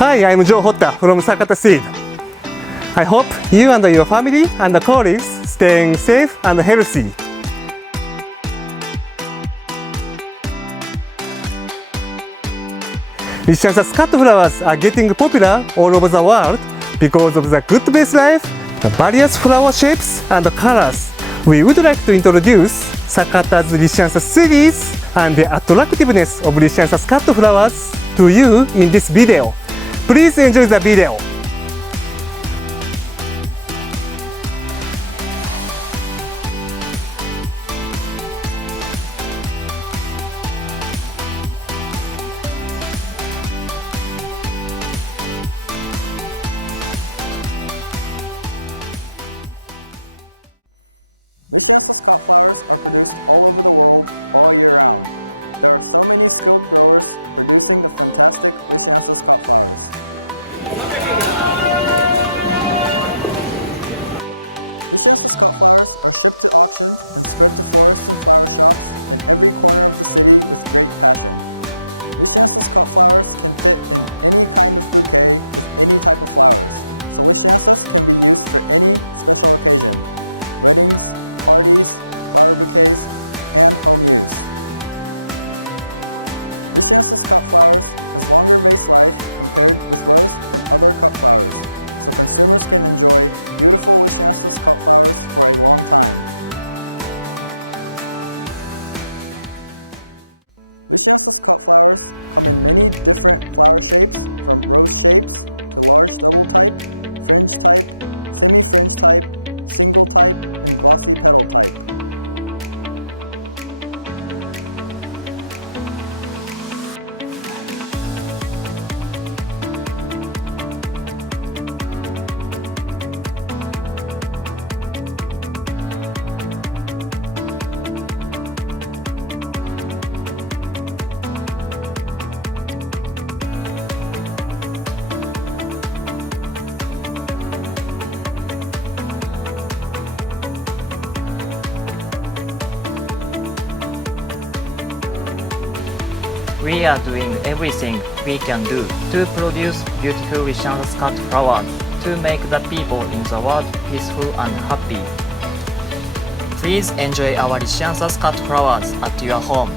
Hi, I'm Joe Hotta from SakataSeed. I hope you and your family and the colleagues staying safe and healthy. Lisianthus cut flowers are getting popular all over the world because of the good base life, the various flower shapes and colors. We would like to introduce Sakata's Lisianthus series and the attractiveness of Lisianthus cut flowers to you in this video. Please enjoy the video. Lisianthus cut flowers are produced all over the world all year round. There are so many skilled growers producing the fantastic Lisianthus cut flowers. Lisianthus cut flowers are shipped to auctions and spread to florists and flower shops in every corner of the city with great passion. Lisianthus cut flowers can fit in any kind of bouquet with any type of flowers, so Lisianthus can be used for any special occasion: weddings, parties, flower bouquets, and home use. Lisianthus cut flowers has longer vase life compared with rose and other cut flowers, so consumers can enjoy beautiful Lisianthus cut flowers for a long time. Lisianthus cut flowers come in many different flower shapes, from rose shapes to large double type, fringe type, semi-fringe type, single type, and glossy petal type. We are doing everything we can do to produce beautiful Lisianthus cut flowers to make the people in the world peaceful and happy. Please enjoy our Lisianthus cut flowers at your home.